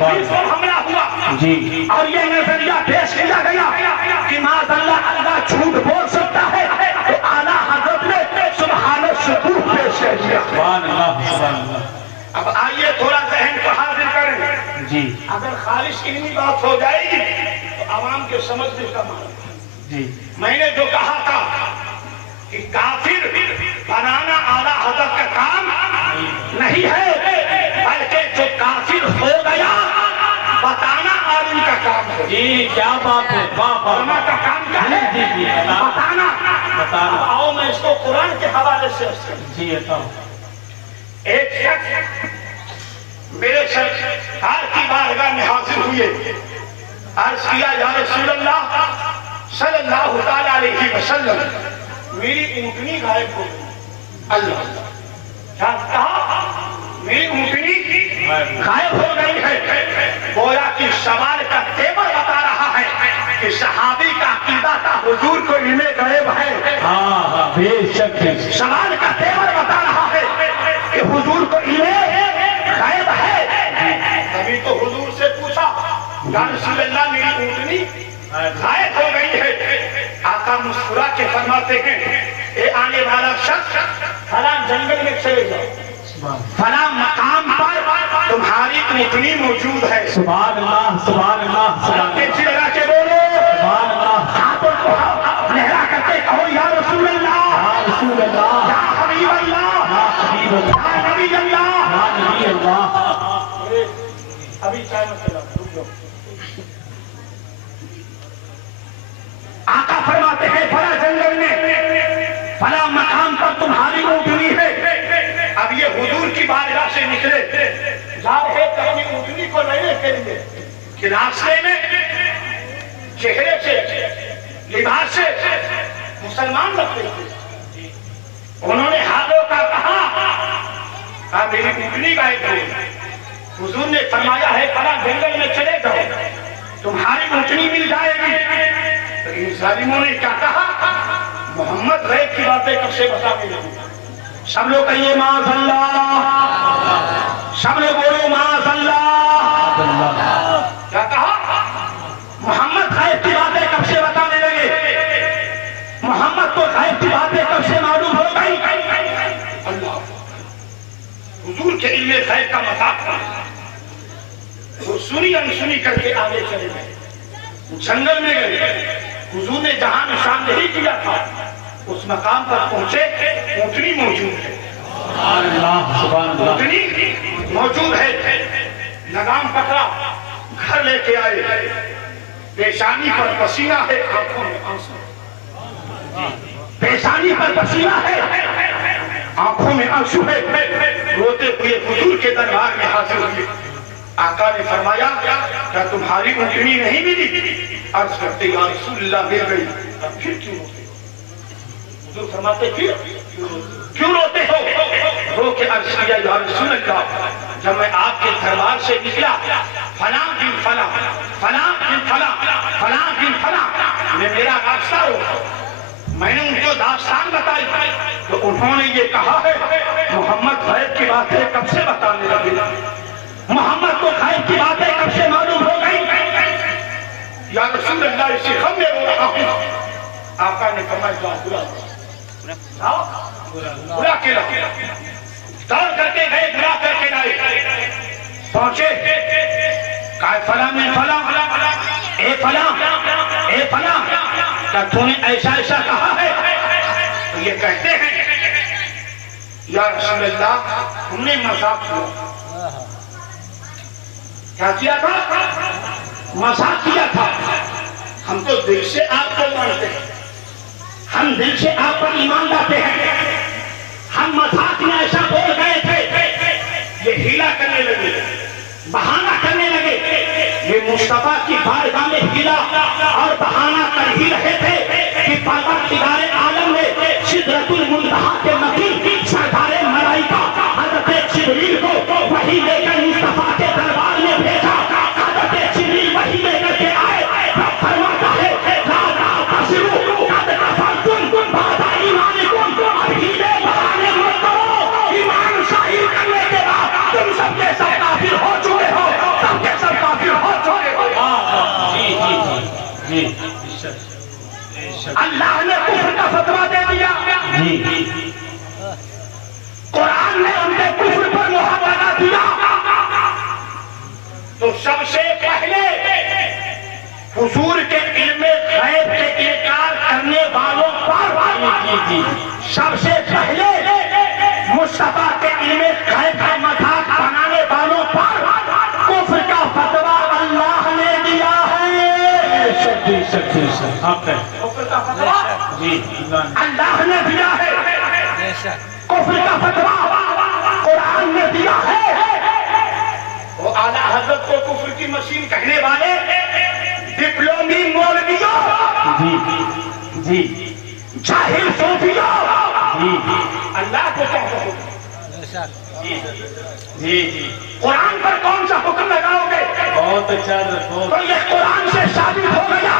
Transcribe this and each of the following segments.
تکلیف کو حملہ ہوا جی اور یہ نظریہ پیش کیا گیا کہ معاذ اللہ جھوٹ بول سکتا ہے تو اعلیٰ حضرت نے سبحان الشکوہ پیش کیا. سبحان اللہ سبحان اللہ. اب آئیے تھوڑا ذہن کو حاضر کریں. جی اگر خالص علمی بات ہو جائے گی تو عوام کے سمجھنے کا معنی. جی میں نے جو کہا تھا کہ کافر بنانا اعلیٰ حضرت کا کام نہیں ہے بلکہ جو کافر ہو گیا بتانا عالم کا کام ہے. جی کیا بات ہے. علماء کا کام کیا ہے؟ جی جی بتانا. بتانا. آؤ میں اس کو قرآن کے حوالے سے جی بتاؤ. ایک شخص میرے سرکار کی بارگاہ میں حاضر ہوئے. عرض کیا یا رسول اللہ صلی اللہ تعالی علیہ وسلم میری اونٹنی غائب ہو گئی. اللہ کیا کہا؟ میری اونٹنی غائب ہو گئی ہے. گویا کہ سوال کا تیور بتا رہا ہے کہ صحابی کا عقیدہ تھا حضور کو علم غیب ہے. ہاں بے شک. سوال کا تیور بتا رہا ہے کہ حضور کو علم غیب ہے. تبھی تو حضور سے پوچھا یا رسول اللہ میری اونٹنی غائب ہو گئی ہے. آقا مسکرا کے فرماتے ہیں اے آنے والا شخص فلاں جنگل میں چلے جاؤ, فلاں مقام پر تمہاری اونٹنی موجود ہے. سبحان اللہ سبحان اللہ سبحان اللہ. چلا کے بولو سبحان اللہ. ہاتھوں کو لہرا کرتے کہو یا رسول اللہ یا رسول اللہ یا حبیب اللہ یا حبیب اللہ یا نبی اللہ. یا نبی اللہ. ابھی چائے میں چلا رک جاؤ. آقا فرماتے ہیں فلاں جنگل میں فلاں مقام پر تمہاری اونٹنی ہے. اب یہ حضور کی بارگاہ سے نکلے جا رہے تھے اپنی اونٹنی کو لینے کے لیے کہ راستے میں چہرے سے لباس سے مسلمان لگتے تھے. انہوں نے ہاتھوں کا کہا میری اونٹنی غائب ہو گئی. حضور نے فرمایا ہے فلاں جنگل میں چلے جاؤ تمہاری اونٹنی مل جائے گی. لیکن ظالموں نے کیا کہا محمد غیب کی باتیں کب سے بتا کے لگوں. سب لوگ کہیے معاذ اللہ, سب لوگ بولو معاذ اللہ. کیا کہا محمد غیب کی باتیں کب سے بتانے لگے. محمد کو غیب کی باتیں کب سے معلوم ہو گئی. اللہ حضور کے علم غیب کا مذاق تھا. وہ سنی انسنی کر کے آگے چلے گئے, جنگل میں گئے. حضور نے جہاں نشان نہیں کیا تھا اس مقام پر پہنچے اونٹنی موجود ہے. سبحان اللہ سبحان اللہ. اونٹنی موجود ہے. لگام پکڑا گھر لے کے آئے. پیشانی پر پسینہ ہے آنکھوں میں آنسو. پیشانی پر پسینہ ہے آنکھوں میں آنسو ہے. روتے ہوئے حضور کے دربار میں حاضر ہوئے. آقا نے فرمایا کیا تمہاری اونٹنی نہیں ملی. عرض کرتے یا رسول اللہ مل گئی. پھر کیوں روتے ہو. حضور فرماتے کیوں روتے ہو. رو کے عرض کیا یا رسول اللہ جب میں آپ کے دربار سے نکلا فلاں دن فلاں فلاں دن فلاں فلاں دن فلاں میں میرا راستہ روکا. میں نے ان کو داستان بتائی تو انہوں نے یہ کہا ہے محمد غیب کی باتیں کب سے بتانے لگے. محمد کو غیب کی باتیں کب سے معلوم ہو گئی. یا رسول اللہ اسی غم میں رو رہا ہوں. آقا نے فرمایا بلا کے لاؤ. دوڑ کر کے گئے بلا کر کے لائے. پہنچے کہا فلاں میں فلاں اے فلاں اے فلاں کیا تو نے ایسا ایسا کہا ہے. تو یہ کہتے ہیں یا رسول اللہ ہم نے مذاق کیا. کیا کیا تھا. مذاق کیا تھا. ہم تو دل سے آپ کو مانتے ہیں. ہم دل سے آپ پر ایمان لاتے ہیں. ہم مذاق میں ایسا بول گئے تھے. یہ ہیلا کرنے لگے بہانہ کرنے لگے. یہ مصطفیٰ کی بارگاہ میں ہیلا اور بہانہ کر ہی رہے تھے کہ پروردگار عالم نے سدرۃ المنتہا کے مقیم سردار ملائکہ حضرت جبریل کو وحی لے کر مصطفیٰ کے دربار میں بھیجا. حضرت جبریل وحی لے کر کے آئے. رب فرماتا ہے لا تعتذروا قد کفرتم بعد ایمانکم. اب ہیلے بہانے مت کرو. ایمان شاہی کرنے کے بعد تم سب کے سب کافر ہو چکے ہو. سب کے سب جی قرآن نے ان کے کفر پر مہر لگا دیا تو سب سے پہلے حضور کے علم غیب کے انکار کرنے والوں پر سب سے پہلے مصطفیٰ کے علم غیب کا مذاق بنانے والوں پر کفر کا فتویٰ اللہ نے دیا ہے۔ آپ کہیں کفر کا فتویٰ جی اللہ نے دیا ہے، کفر کا فتویٰ قرآن نے دیا ہے۔ وہ اعلیٰ حضرت کو کفر کی مشین کہنے والے ڈپلومی مولویوں، جی جی جاہل صوفیوں، جی اللہ کو کیا کہو؟ جی قرآن پر کون سا حکم لگاؤ گے؟ بہت اچھا تو یہ قرآن سے ثابت ہو گیا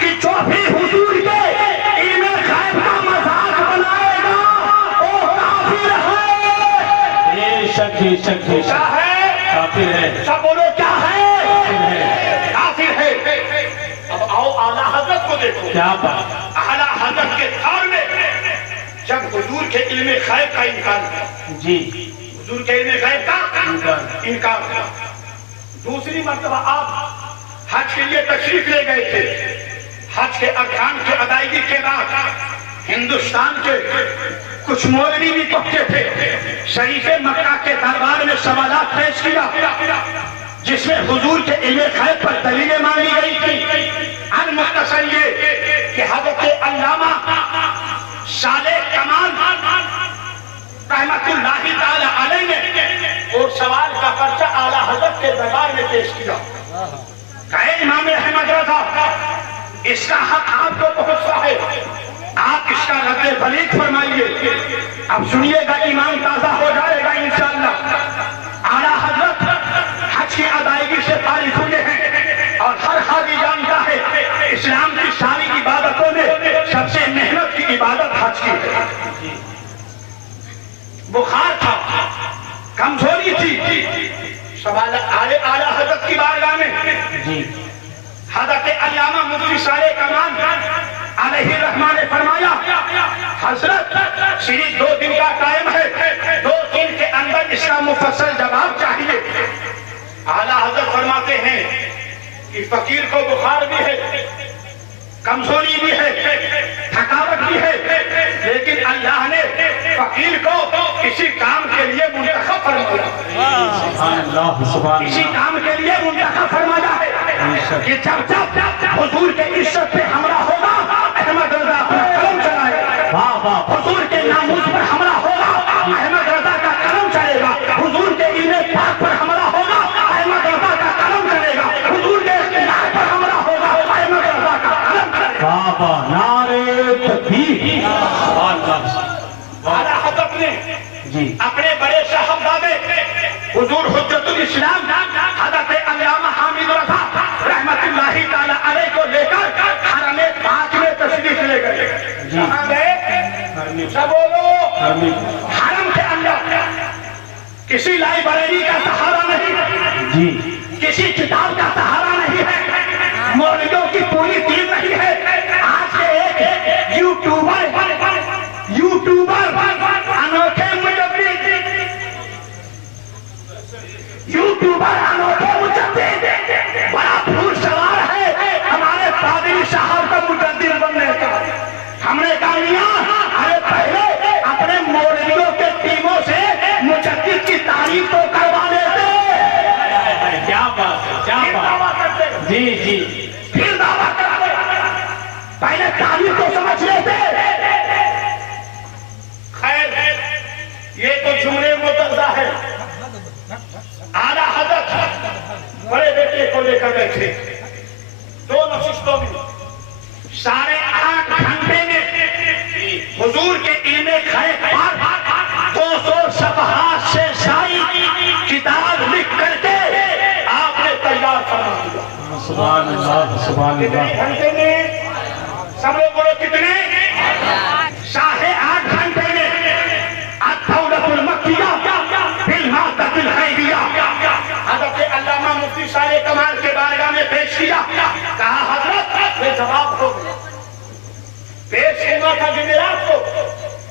کہ جو بھی حضور کے علم غیب کا مذاق بنائے گا وہ کافر ہے۔ کیا ہے؟ کافر ہے، سب بولو کیا ہے؟ کافر ہے۔ اب آؤ اعلیٰ حضرت کو دیکھو۔ کیا بات؟ اعلیٰ حضرت کے دور میں جب حضور کے علم غیب کا انکار کیا، جی حضور کے علم غیب کا انکار کیا، دوسری مرتبہ آپ حج کے لیے تشریف لے گئے تھے، حج کے ارکان کی ادائیگی کے بعد ہندوستان کے کچھ مولوی بھی پہنچے تھے، شریف مکہ کے دربار میں سوالات پیش کیا جس میں حضور کے علم غیب پر دلیلیں مانگی گئی تھی۔ المختصر یہ کہ حضرت علامہ صالح کمال رحمت اللہ تعالی علیہ نے اور سوال کا پرچہ اعلیٰ حضرت کے دربار میں پیش کیا۔ کہے امام احمد رضا اس کا حق آپ کو پہنچتا ہے، آپ اس کا رد بلیغ فرمائیے۔ اب سنیے گا، ایمان تازہ ہو جائے گا انشاءاللہ۔ اعلیٰ حضرت حج کی ادائیگی سے فارغ ہوئے ہیں اور ہر حاجی جانتا ہے اسلام کی ساری عبادتوں میں سب سے محنت کی عبادت حج کی ہے۔ بخار تھا، کمزوری تھی، سوال آئے اعلیٰ حضرت کی بارگاہ میں۔ جی حضرت علامہ مفتی صالح کمال علیہ الرحمہ نے فرمایا حضرت صرف 2 دن کا ٹائم ہے، 2 دن کے اندر اس کا مفصل جواب چاہیے۔ اعلیٰ حضرت فرماتے ہیں کہ فقیر کو بخار بھی ہے، کمزوری بھی ہے، تھکاوٹ بھی ہے، لیکن اللہ نے فقیر کو کسی کام کے لیے منتخب فرمایا، کسی کام کے لیے منتخب فرمایا ہے کہ جب حضور کے عزت پہ حملہ ہوگا احمد رضا اپنا قلم چلائے گا، حضور کے ناموس پر حملہ ہوگا احمد رضا کا قلم چلے گا، حضور کے علم پاک پر حملہ ہوگا احمد رضا کا قلم چلے گا، حضور کے اختیار پر حملہ ہوگا احمد رضا کا قلم چلے گا۔ بابا نعرے تکبیر۔ اعلیٰ حضرت نے جی اپنے بڑے صاحبزادے حضور حجت الاسلام حضرت علامہ حامد رضا رحمت اللہ تعالی علیہ کو لے کر حرم پاک میں تشریف لے گئے۔ کہاں گئے؟ سب بولو۔ حرم کے اندر کسی لائبریری کا سہارا نہیں، جی کسی کتاب کا سہارا نہیں ہے، مولویوں کی پوری ٹیم نہیں ہے۔ آج کے ایک یوٹیوبر انوکھے مجدد، یوٹیوبر انوکھے مجدد بڑا پھول سوار ہے ہمارے پادری صاحب کا مجدد بننے کا۔ ہم نے کہا میاں ارے پہلے اپنے مولویوں کے ٹیموں سے مجدد کی تعریف تو کروا لیتے، کیا بات ہے، کیا پھر بات دعویٰ کرتے، جی جی پھر دعویٰ کرتے، پہلے تعریف تو سمجھ لیتے۔ خیر یہ تو جملے متضا ہے۔ اعلیٰ حضرت بڑے بیٹے کو لے کر بیٹھے، 2 نشستوں میں 8.5 گھنٹے میں حضور کے علم غیب پر 200 صفحات سے زائد کتاب لکھ کر کے آپ نے تیار فرما دیا۔ سبحان اللہ سبحان کتنے اللہ۔ گھنٹے میں؟ سب لوگ بولو کتنے؟ 8.5 گھنٹے میں الدولۃ المکیہ بالمادۃ الغیبیہ حضرت علامہ مفتی صالح کمال کے بارگاہ میں پیش کیا۔ کہا حضرت یہ جواب ہو گیا، پیش ہونا تھا جمعرات کو،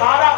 12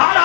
12